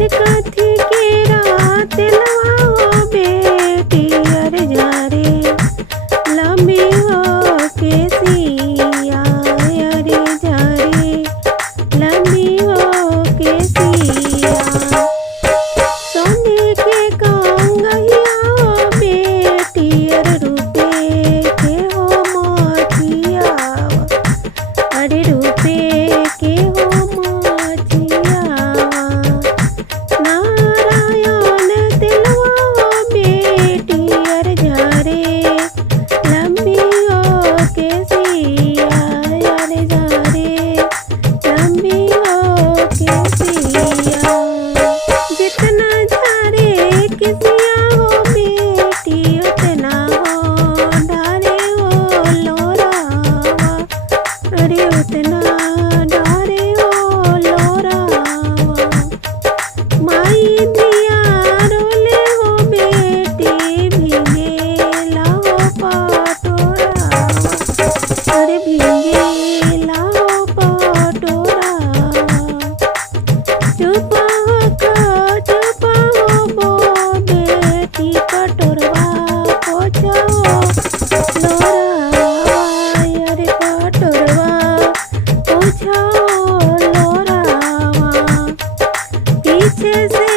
अरे कथी के रात लवाओ बेटी अरे जा रे लंबी हो के सिया अरे जा रे लंबी हो के सिया सोने के कंगहिया हो बेटी अरे रुपए के हो मोतिया अरे रुपए के हो मोतिया नारायण दिलवा हो बेटी अरे जा रे लंबी हो के सिया अरे जा रे लंबी हो के सिया जितना झारे किसिया हो बेटी उतना हो डारे हो लोरावा अरे उतना डारे हो लोरावा माई दिया रोले हो बेटी भीगेला हो पटोरावा अरे भीगेला हो पटोरावा चुप हो बो बेटी पटोरवा पोछाओ लोरावा अरे पटोरवा पोछाओ लोरावा पीछे से